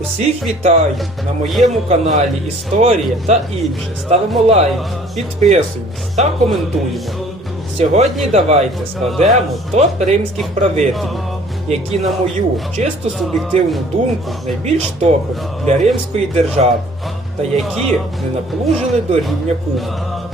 Усіх вітаю на моєму каналі Історія та інше. Ставимо лайк, підписуємось та коментуємо. Сьогодні давайте складемо топ римських правителів, які, на мою чисто суб'єктивну думку, найбільш топові для римської держави, та які не наплужили до рівня кума.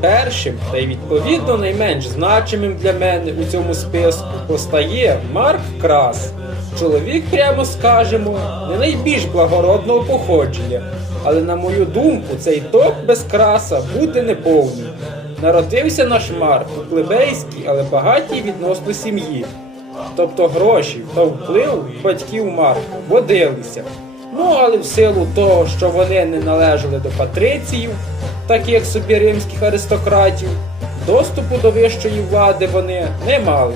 Першим та й відповідно найменш значимим для мене у цьому списку постає Марк Крас. Чоловік, прямо скажемо, не найбільш благородного походження, але на мою думку, цей топ без краса буде неповним. Народився наш Марк у плебейській, але багатій відносно сім'ї. Тобто гроші та вплив батьків Марка водилися. Ну, але в силу того, що вони не належали до патриціїв, так як собі римських аристократів, доступу до вищої влади вони не мали.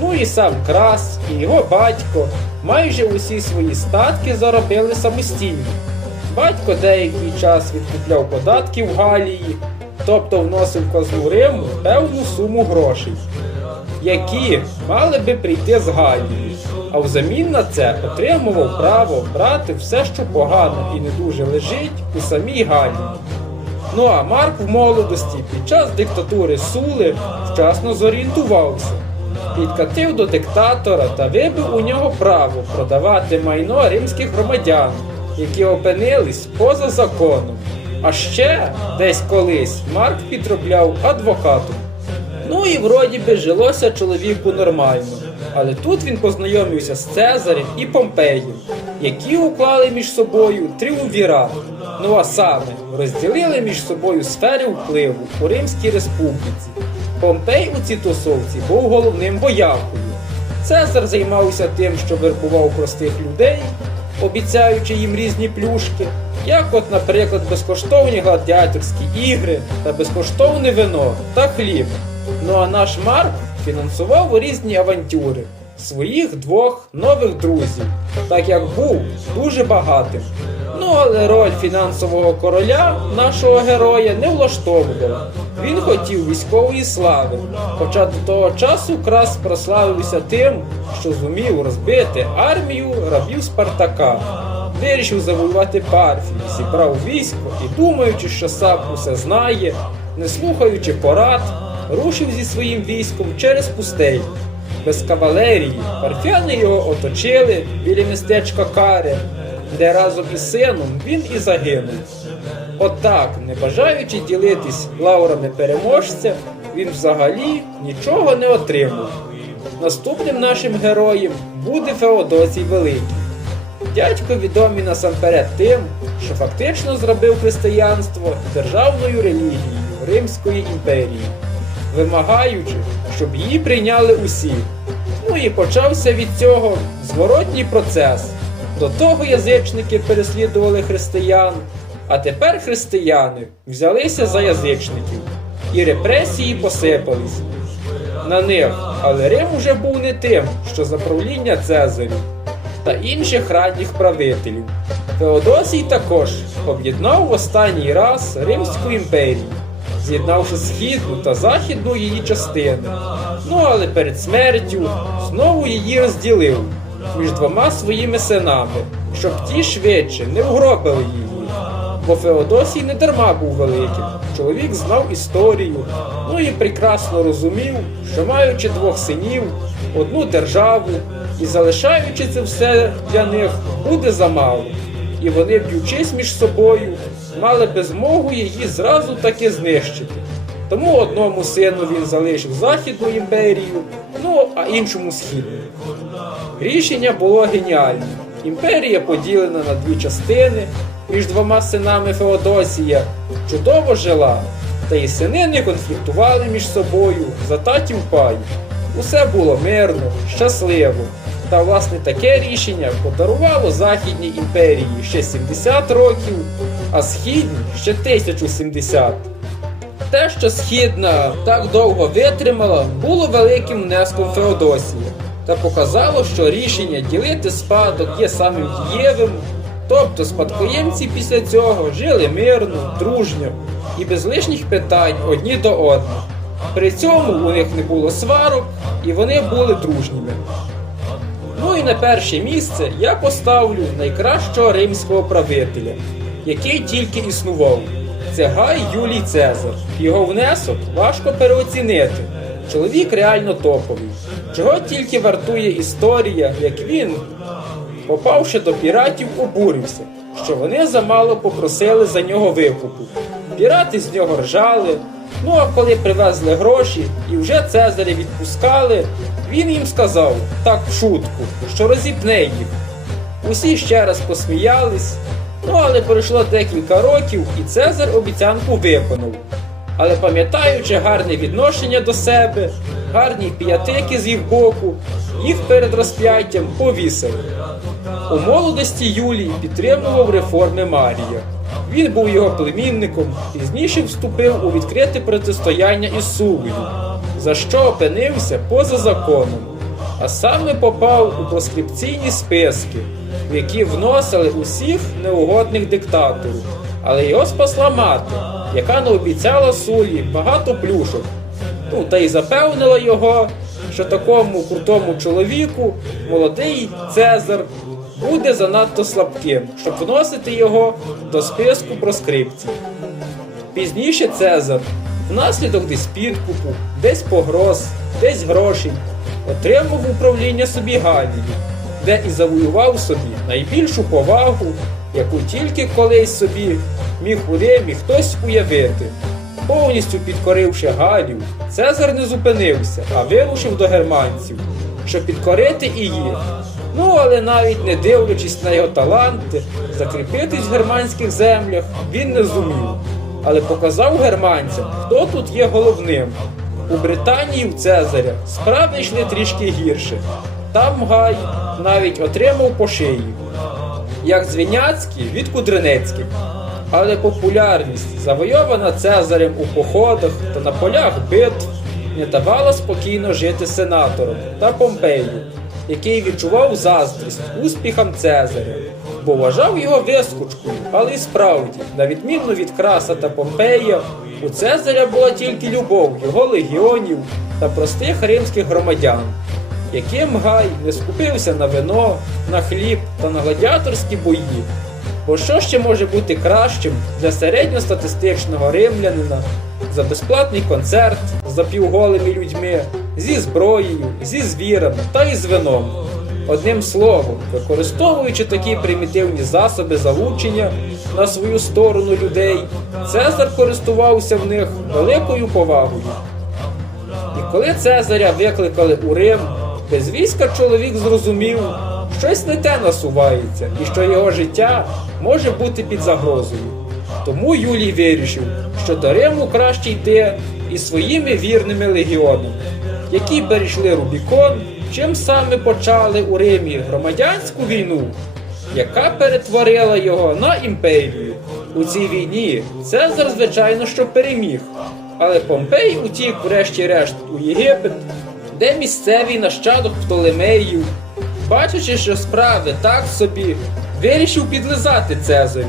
Ну і сам Крас, і його батько майже усі свої статки заробили самостійно. Батько деякий час відкупляв податки в Галії, тобто вносив в Риму певну суму грошей, які мали би прийти з Галії, а взамін на це отримував право брати все, що погано і не дуже лежить у самій Галії. Ну а Марк в молодості під час диктатури Сули вчасно зорієнтувався, підкатив до диктатора та вибив у нього право продавати майно римських громадян, які опинились поза законом. А ще десь колись Марк підробляв адвокатом. Ну і вроді би жилося чоловіку нормально. Але тут він познайомився з Цезарем і Помпеєм, які уклали між собою тріумвірат. Ну а саме розділили між собою сфери впливу у Римській республіці. Помпей у цій тусовці був головним воякою. Цезар займався тим, що вербував простих людей, обіцяючи їм різні плюшки, як от, наприклад, безкоштовні гладіаторські ігри та безкоштовне вино та хліб. Ну а наш Марк фінансував різні авантюри своїх двох нових друзів, так як був дуже багатим. Ну але роль фінансового короля нашого героя не влаштовувала. Він хотів військової слави, хоча до того часу крас прославився тим, що зумів розбити армію рабів Спартака. Вирішив завоювати Парфію, зібрав військо і, думаючи, що сам усе знає, не слухаючи порад, рушив зі своїм військом через пустель. Без кавалерії парфяни його оточили біля містечка Каре, де разом із сином він і загинув. Отак, не бажаючи ділитись лаурами переможця, він взагалі нічого не отримав. Наступним нашим героєм буде Феодосій Великий. Дядько відомий насамперед тим, що фактично зробив християнство державною релігією Римської імперії, вимагаючи, щоб її прийняли усі. Ну і почався від цього зворотній процес. До того язичники переслідували християн, а тепер християни взялися за язичників, і репресії посипались на них, але Рим уже був не тим, що за правління Цезарів та інших ранніх правителів. Феодосій також об'єднав в останній раз Римську імперію, з'єднавши східну та західну її частини. Ну але перед смертю знову її розділив між двома своїми синами, щоб ті швидше не вгробили її. Бо Феодосій не дарма був великим. Чоловік знав історію, ну і прекрасно розумів, що маючи двох синів, одну державу і залишаючи це все для них, буде замало. І вони, б'ючись між собою, мали би змогу її зразу таки знищити. Тому одному сину він залишив Західну імперію, ну а іншому східну. Рішення було геніальне. Імперія поділена на дві частини між двома синами Феодосія чудово жила, та й сини не конфліктували між собою за татів пай. Усе було мирно, щасливо. Та власне таке рішення подарувало Західній імперії ще 70 років, а східній ще 1070. Те, що східна так довго витримала, було великим внеском Феодосії та показало, що рішення ділити спадок є самим дієвим, тобто спадкоємці після цього жили мирно, дружньо і без лишніх питань одні до одних. При цьому у них не було сварок і вони були дружніми. Ну і на перше місце я поставлю найкращого римського правителя, який тільки існував. Це Гай Юлій Цезар. Його внесок важко переоцінити. Чоловік реально топовий. Чого тільки вартує історія, як він, попавши до піратів, обурився, що вони замало попросили за нього викупу. Пірати з нього ржали. Ну а коли привезли гроші і вже Цезаря відпускали, він їм сказав, так в шутку, що розіпне їх. Усі ще раз посміялись, ну але пройшло декілька років, і Цезар обіцянку виконав. Але пам'ятаючи гарне відношення до себе, гарні п'ятики з їх боку, їх перед розп'яттям повісили. У молодості Юлій підтримував реформи Марія. Він був його племінником, пізніше вступив у відкрите протистояння із Сувою, за що опинився поза законом, а саме попав у проскрипційні списки, в які вносили усіх неугодних диктаторів. Але його спасла мати, яка не обіцяла Сулі багато плюшок. Ну, та й запевнила його, що такому крутому чоловіку молодий Цезар буде занадто слабким, щоб вносити його до списку проскрипцій. Пізніше Цезар, внаслідок десь підкупу, десь погроз, десь грошей, отримав управління собі Галії, де і завоював собі найбільшу повагу, яку тільки колись собі міг у Римі хтось уявити. Повністю підкоривши Галію, Цезар не зупинився, а вирушив до германців, щоб підкорити і їх. Ну, але навіть не дивлячись на його таланти, закріпитись в германських землях він не зумів. Але показав германцям, хто тут є головним. У Британії в Цезаря справи йшли трішки гірше. Там Гай навіть отримав по шиї, як Звіняцький від Кудринецьких. Але популярність, завойована Цезарем у походах та на полях битв, не давала спокійно жити сенатором та Помпею, який відчував заздрість успіхам Цезаря, бо вважав його вискочкою, але й справді, на відміну від Краса та Помпея, у Цезаря була тільки любов його легіонів та простих римських громадян, яким Гай не скупився на вино, на хліб та на гладіаторські бої. Бо що ще може бути кращим для середньостатистичного римлянина за безплатний концерт з запівголими людьми, зі зброєю, зі звірами та із вином? Одним словом, використовуючи такі примітивні засоби залучення на свою сторону людей, Цезар користувався в них великою повагою. І коли Цезаря викликали у Рим, без війська чоловік зрозумів, щось не те насувається, і що його життя може бути під загрозою. Тому Юлій вирішив, що до Риму краще йти із своїми вірними легіонами, які перейшли Рубікон, чим саме почали у Римі громадянську війну, яка перетворила його на імперію. У цій війні Цезар, звичайно, що переміг, але Помпей утік, врешті-решт, у Єгипет, де місцевий нащадок Птолемеїв, бачачи, що справи так собі, вирішив підлизати Цезарю.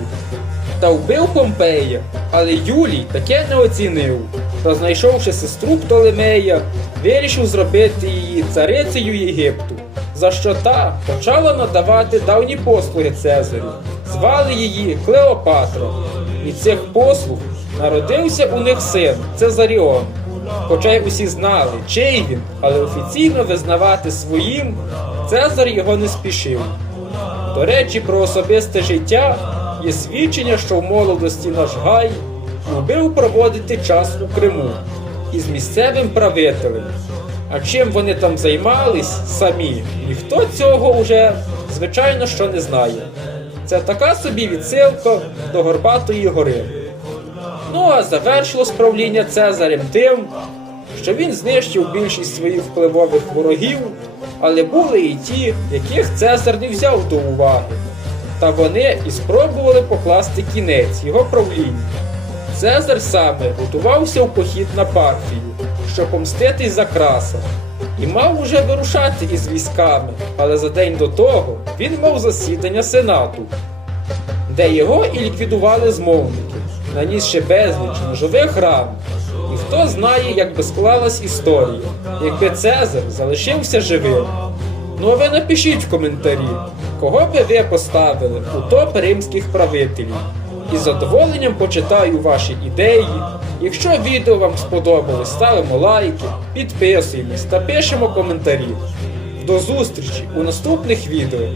Та вбив Помпея, але Юлій таке не оцінив. Та знайшовши сестру Птолемея, вирішив зробити її царицею Єгипту, за що та почала надавати давні послуги Цезарю. Звали її Клеопатра. Від цих послуг народився у них син Цезаріон. Хоча й усі знали, чий він, але офіційно визнавати своїм Цезар його не спішив. До речі, про особисте життя є свідчення, що в молодості наш Гай любив проводити час у Криму із місцевим правителем. А чим вони там займались самі, ніхто цього уже, звичайно, що не знає. Це така собі відсилка до Горбатої гори. Ну а завершилось правління Цезарем тим, що він знищив більшість своїх впливових ворогів, але були і ті, яких Цезар не взяв до уваги. Та вони і спробували покласти кінець його правлінню. Цезар саме готувався в похід на Парфію, щоб помститись за краса, і мав уже вирушати із військами, але за день до того він мав засідання Сенату, де його і ліквідували змовники, нанісши безліч ножових ран. І хто знає, як би склалась історія, якби Цезар залишився живим. Ну а ви напишіть в коментарі, кого би ви поставили у топ римських правителів. І з задоволенням почитаю ваші ідеї. Якщо відео вам сподобалось, ставимо лайки, підписуємось та пишемо коментарі. До зустрічі у наступних відео.